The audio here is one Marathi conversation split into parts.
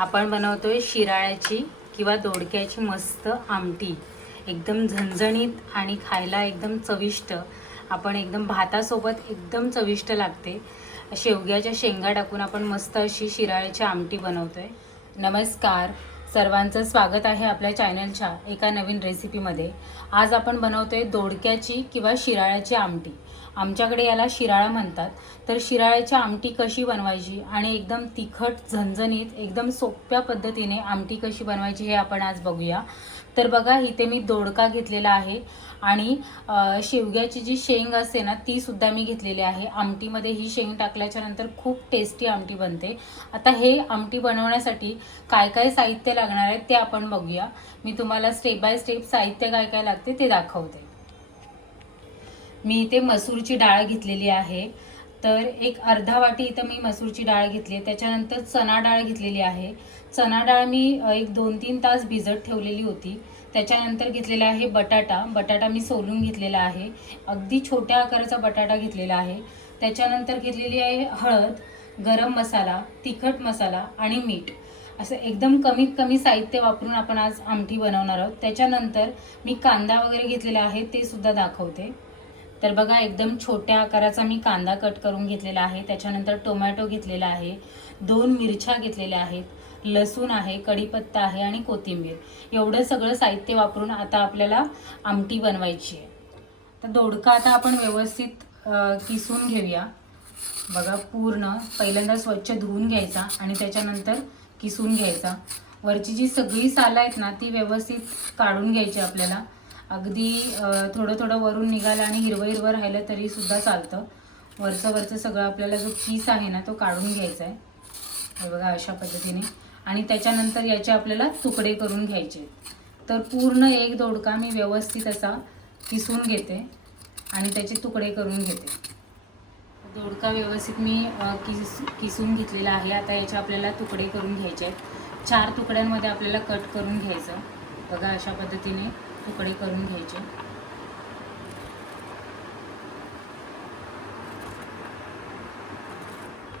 आपण बनवतोय शिराळ्याची किंवा दोडक्याची मस्त आमटी, एकदम झणझणीत आणि खायला एकदम चविष्ट। आपण एकदम भातासोबत एकदम चविष्ट लागते। शेवग्याच्या शेंगा टाकून आपण मस्त अशी शिराळ्याची आमटी बनवतोय। नमस्कार, सर्वांचं स्वागत आहे आपल्या चॅनलच्या एका नवीन रेसिपीमध्ये। आज आपण बनवतोय दोडक्याची किंवा शिराळ्याची आमटी। आमच्याकडे याला शिराळा म्हणतात। तर शिराळ्याची आमटी कशी बनवायची आणि एकदम तिखट झणझणीत एकदम सोप्या पद्धतीने आमटी कशी बनवायची हे आपण आज बघूया। तर बघा, इथे मी दोडका घेतलेला आहे आणि शेवग्याची जी शेंग असते ना ती सुद्धा मी घेतलेली आहे। आमटीमध्ये ही शेंग टाकल्याच्या नंतर खूप टेस्टी आमटी बनते। आता हे आमटी बनवण्यासाठी काय काय साहित्य लागणार आहे ते आपण बघूया। मी तुम्हाला स्टेप बाय स्टेप साहित्य काय काय लागते ते दाखवते। मी इथे मसूरची डाळ घेतलेली आहे। तर एक अर्धा वाटी इथं मी मसूरची डाळ घेतली आहे। त्याच्यानंतर चणा डाळ घेतलेली आहे। चणा डाळ मी एक 2-3 तास भिजत ठेवलेली होती। त्याच्यानंतर घेतलेला आहे बटाटा मी सोलून घेतलेला आहे। अगदी छोट्या आकाराचा बटाटा घेतलेला आहे। त्याच्यानंतर घेतलेली आहे हळद, गरम मसाला, तिखट मसाला आणि मीठ। असं एकदम कमीत कमी साहित्य वापरून आपण आज आमटी बनवणार आहोत। त्याच्यानंतर मी कांदा वगैरे घेतलेला आहे ते सुद्धा दाखवते। तर बघा, एकदम छोट्या आकाराचा मी कांदा कट करून घेतलेला आहे। त्याच्यानंतर टोमॅटो घेतलेला आहे, 2 मिरच्या घेतलेल्या आहेत, लसूण आहे, कढीपत्ता आहे आणि कोथिंबीर। एवढं सगळं साहित्य वापरून आता आपल्याला आमटी बनवायची आहे। तर दोडका आता आपण व्यवस्थित किसून घेऊया। बघा, पूर्ण पहिल्यांदा स्वच्छ धुवून घ्यायचा आणि त्याच्यानंतर किसून घ्यायचा। वरची जी सगळी सालं आहेत ना ती व्यवस्थित काढून घ्यायची आपल्याला। अगदी थोडं थोडं वरून निघालं आणि हिरवं हिरवं राहिलं तरी सुद्धा चालतं। वरचं सगळं आपल्याला जो किस आहे ना तो काढून घ्यायचा आहे। हे बघा, अशा पद्धतीने। आणि त्याच्यानंतर याचे आपल्याला तुकडे करून घ्यायचे। तर पूर्ण एक दोडका मी व्यवस्थित असा किसून घेते आणि त्याचे तुकडे करून घेते। दोडका व्यवस्थित मी किसून घेतलेला आहे। आता याचे आपल्याला तुकडे करून घ्यायचे आहेत। 4 तुकड्यांमध्ये आपल्याला कट करून घ्यायचं। बघा, अशा पद्धतीने तुकडे करून घ्यायचे।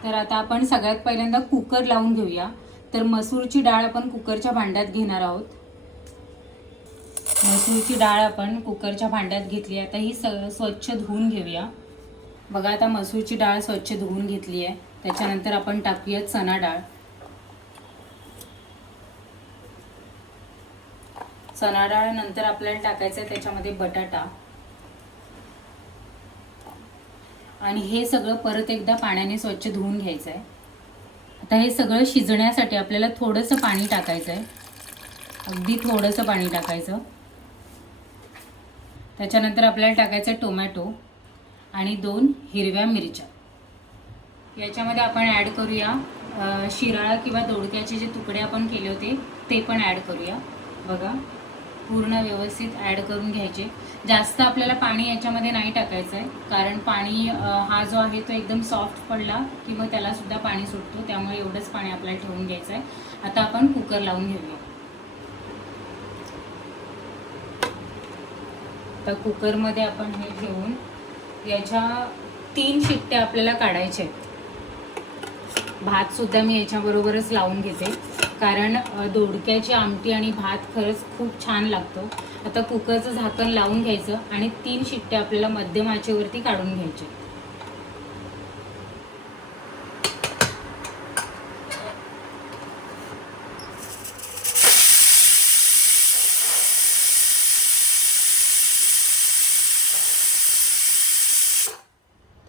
तर आता आपण सगळ्यात पहिल्यांदा कुकर लावून घेऊया। तर मसूरची डाळ आपण कुकरच्या भांड्यात घेणार आहोत। मसूरची डाळ आपण कुकरच्या भांड्यात घेतली। आता ही स्वच्छ धुवून घेऊया। बघा, आता मसूरची डाळ स्वच्छ धुवून घेतली आहे। त्याच्यानंतर आपण टाकूया चणा डाळ। चणा डाळ नंतर आपल्याला टाकायचं आहे त्याच्यामध्ये बटाटा। आणि हे सगळं परत एकदा पाण्याने स्वच्छ धुवून घ्यायचं आहे। आता हे सगळं शिजण्यासाठी आपल्याला थोडंसं पाणी टाकायचं आहे, अगदी थोडंसं पाणी टाकायचं। त्याच्यानंतर आपल्याला टाकायचं टोमॅटो आणि 2 हिरव्या मिरच्या। याच्यामध्ये आपण ॲड करूया शिराळा किंवा दोडक्याचे जे तुकडे आपण केले होते ते पण ॲड करूया। बघा, पूर्ण व्यवस्थित ॲड करून घ्यायचे। जास्त आपल्याला पाणी याच्यामध्ये नाही टाकायचं आहे, कारण पाणी हा जो आहे तो एकदम सॉफ्ट पडला की मग त्याला सुद्धा पाणी सुटतो। त्यामुळे एवढंच पाणी आपल्याला ठेवून घ्यायचं आहे। आता आपण कुकर लावून घेऊया। तर कुकरमध्ये आपण हे ठेवून याच्या 3 शिट्ट्या आपल्याला काढायच्या आहेत। भात सुद्धा मी याच्याबरोबरच लावून घेते, कारण दोडक्याची आमटी आणि भात खरंच खूप छान लागतो। आता कुकरचं झाकण लावून घ्यायचं आणि 3 शिट्ट्या आपल्याला मध्यम आचेवरती काढून घ्यायच्या।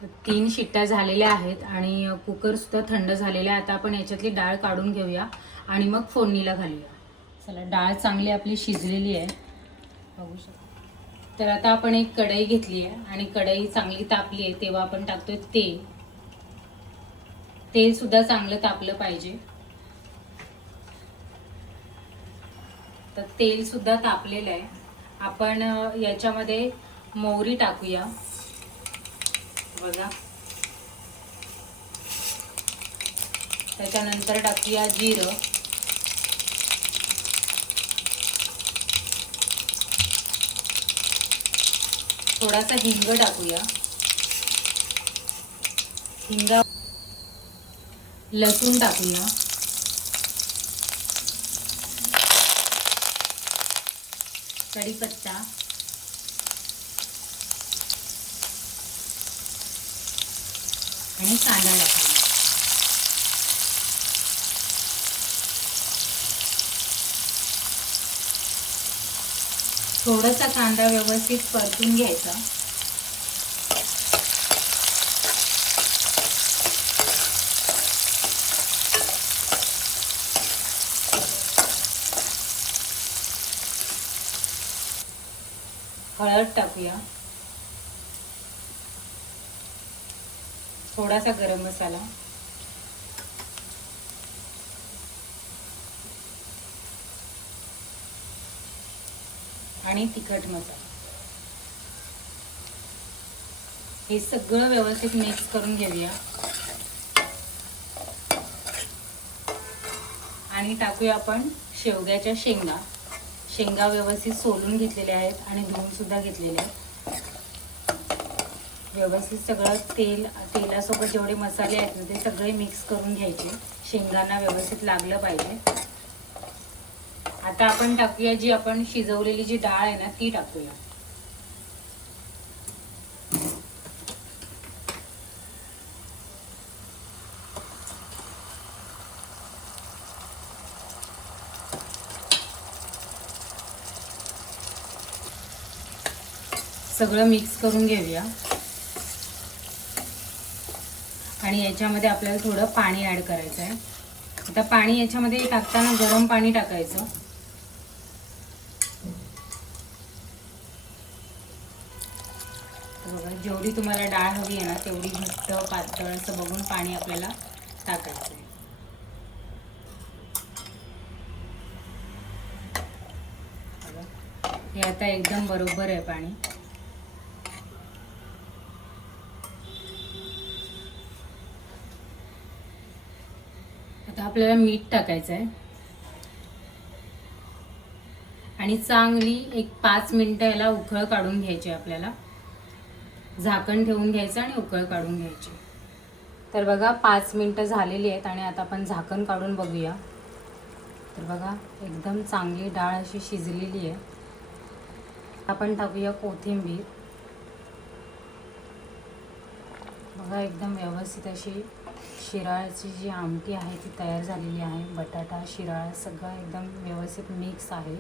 तर 3 शिट्ट्या झालेल्या आहेत आणि कुकर सुद्धा थंड झालेला आहे। आता आपण याच्यातली डाळ काढून घेऊया आणि मग फोडणीला घालूया। चला, डाळ चांगली आपली शिजलेली आहे, बघू शकता। तर आता आपण एक कढई घेतली आहे आणि कढई चांगली तापली आहे तेव्हा आपण टाकतोय तेल। तेल सुद्धा चांगलं तापलं पाहिजे। तर तेल सुद्धा तापलेलं आहे। आपण याच्यामध्ये मोहरी टाकूया। बघा, त्याच्यानंतर टाकूया जिरं, थोडासा हिंग टाकूया। लसूण टाकूया, कढीपत्ता, आणि कांदा टाकायचा. थोडासा कांदा व्यवस्थित परतून घ्यायचा. हळद टाकूया, थोडासा गरम मसाला, आणि तिखट मसाला. हे सगळं व्यवस्थित मिक्स करून घेऊया आणि टाकूया आपण शेवग्याच्या शेंगा. शेंगा व्यवस्थित सोलून घेतलेल्या आहेत आणि धुवून सुद्धा घेतलेले आहेत. व्यवस्थित सगळं तेलासोबत जेवढे मसाले आहेत ना ते सगळे मिक्स करून घ्यायचे. शेंगांना व्यवस्थित लागलं पाहिजे. आता आपण टाकूया जी आपण शिजवलेली जी डाळ आहे ना ती टाकूया. सगळं मिक्स करून घेऊया आणि याच्यामध्ये आपल्याला थोडं पाणी ॲड करायचं आहे. आता पाणी याच्यामध्ये टाकताना गरम पाणी टाकायचं. बघा, जेवढी तुम्हाला डाळ हवी आहे ना तेवढी घट्ट पातळ असं बघून पाणी आपल्याला टाकायचं आहे. हे आता एकदम बरोबर आहे पाणी. आता आपल्याला मीठ टाकायचं आहे आणि चांगली एक 5 मिनिटं याला उकळ काढून घ्यायची. आपल्याला झाकण ठेवून घ्यायचं आणि उकळ काढून घ्यायची. तर बघा 5 मिनिटं झालेली आहेत आणि आता आपण झाकण काढून बघूया. तर बघा एकदम चांगली डाळ अशी शिजलेली आहे. आपण टाकूया कोथिंबीर. बघा एकदम व्यवस्थित अशी शिराळ्याची जी आमटी आहे ती तयार झालेली आहे. बटाटा शिराळा सगळं एकदम व्यवस्थित मिक्स आहे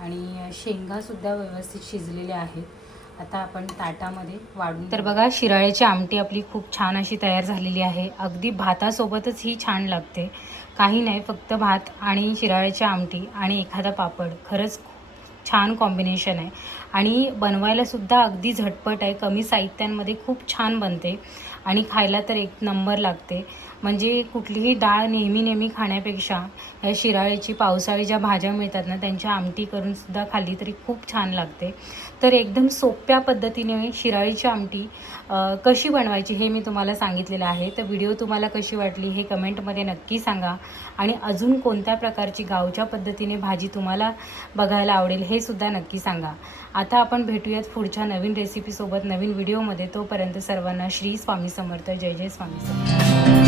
आणि शेंगासुद्धा व्यवस्थित शिजलेल्या आहेत. आता आपण ताटामध्ये वाढून. तर बघा शिराळ्याची आमटी आपली खूप छान अशी तयार झालेली आहे. अगदी भातासोबतच ही छान लागते. काही नाही, फक्त भात आणि शिराळ्याची आमटी आणि एखादा पापड. खरंच छान कॉम्बिनेशन आहे आणि बनवायला सुद्धा अगदी झटपट आहे. कमी साहित्यांमध्ये खूप छान बनते आणि खायला तर एक नंबर लागते. म्हणजे कुठलीही डाळ नेहमी खाण्यापेक्षा या शिराळ्याची पावसाळी ज्या भाज्या मिळतात ना त्यांच्या आमटी करून सुद्धा खाल्ली तरी खूप छान लागते. तर एकदम सोप्या पद्धतीने शिराळीची आमटी कशी बनवायची हे मी तुम्हाला सांगितलेलं आहे. तर व्हिडिओ तुम्हाला कशी वाटली हे कमेंटमध्ये नक्की सांगा आणि अजून कोणत्या प्रकारची गावच्या पद्धतीने भाजी तुम्हाला बघायला आवडेल हे सुद्धा नक्की सांगा. आता आपण भेटूयात पुढच्या नवीन रेसिपीसोबत नवीन व्हिडिओमध्ये. तोपर्यंत सर्वांना श्री स्वामी समर्थ. जय जय स्वामी समर्थ.